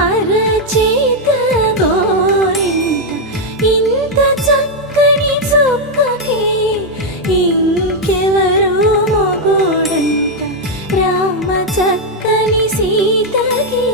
అరచేత గోరింట ఇంత చక్కని చుక్కకి ఇంకెవరు మొగుడంట రామ చక్కని సీతకి